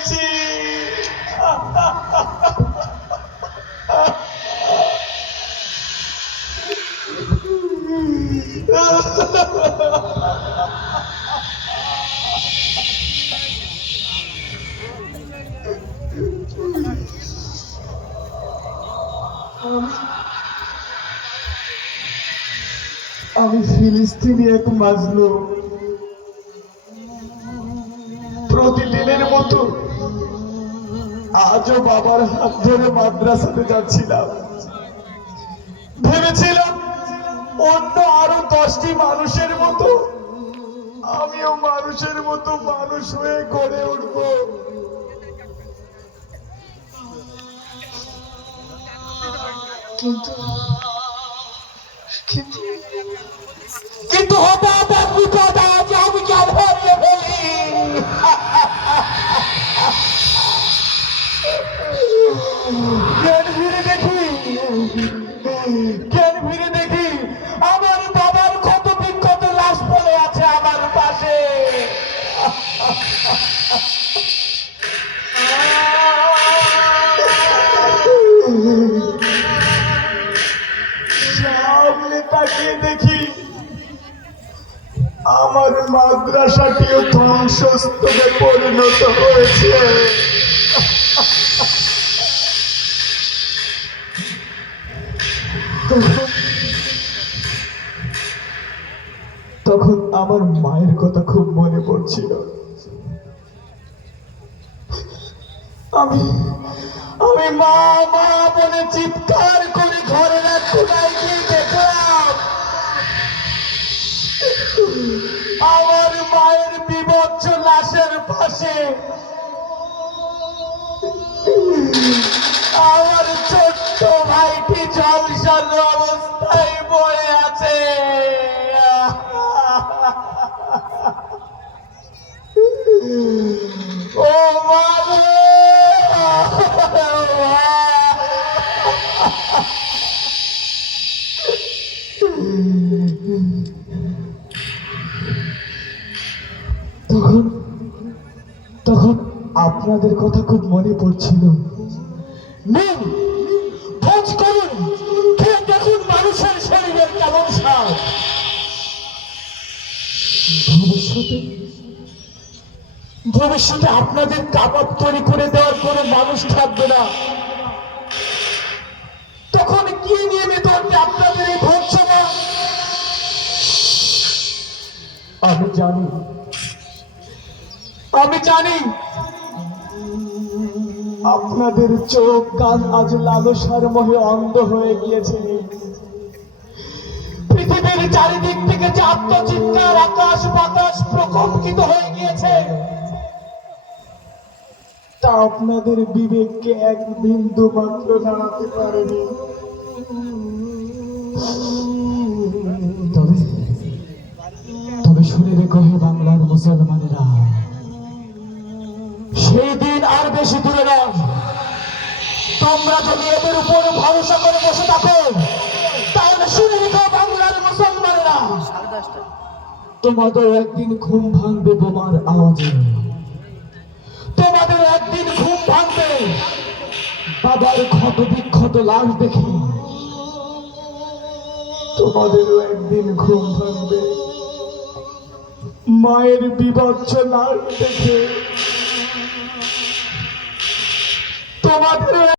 পেয়েছি। আমি ফিলিস্তিনি এক মাজলুম। প্রতিদিনের মতো আজও বাবার হাত ধরে মাদ্রাসাতে যাচ্ছিলাম। ভেবেছিলাম অন্য আরো 10টি মানুষের মতো আমিও মানুষের মতো মানুষ হয়ে গড়ে উঠব। কিন্তু কিন্তু কিন্তু হঠাৎ এক বিপদ আজ আমি জ্ঞান হারিয়ে ফেলি। জ্ঞান ফিরে দেখি আমার বাবার ক্ষত বিক্ষত লাশ পড়ে আছে আমার পাশে। সামনে তাকিয়ে দেখি আমার মাদ্রাসাটিও ধ্বংসস্তূপে পরিণত হয়েছে। তখন আমার মায়ের কথা খুব মনে পড়ছিল। আমি আমি মা মা বলে চিৎকার করে ঘরের এক কোনায় গিয়ে দেখলাম আমার মায়ের বিভৎস লাশের পাশে আমার ছোট্ট ভাইটি ঝলসানো অবস্থায় পড়ে আছে। ও মা তখন তখন আপনাদের কথা খুব মনে পড়ছিল। নিন ভোজ করুন, খেয়ে দেখুন মানুষের শরীরের কেমন স্বাদ। ভবিষ্যতে আপনাদের কাবাব তৈরি করে দেওয়ার কোনো মানুষ থাকবে না। তখন কি নিয়ে মেতে উঠবে আপনাদের এই ভোজ সভা? আমি জানি আপনাদের চোখ কান আজ লালসার মোহে অন্ধ হয়ে গিয়েছে। পৃথিবীর চারিদিক থেকে যে আত্মচিৎকার আকাশ বাতাস প্রকম্পিত হয়ে গিয়েছে তা আপনাদের বিবেককে এক বিন্দু মাত্র নাড়াতে পারেনি। তবে শুনে রেখো হে বাংলার মুসলমানেরা, সেই দিন আর বেশি দূরে নয়। তোমরা যদি এদের উপর ভরসা করে বসে থাকো তাহলে শুনে রেখো বাংলার মুসলমানেরা, তোমাদের একদিন ঘুম ভাঙবে বোমার আওয়াজে। তোমাদের একদিন ঘুম ভাঙবে বাবার ক্ষত বিক্ষত লাশ দেখে। তোমাদেরও একদিন ঘুম ভাঙবে মায়ের বিভৎস লাশ দেখে। তোমাদের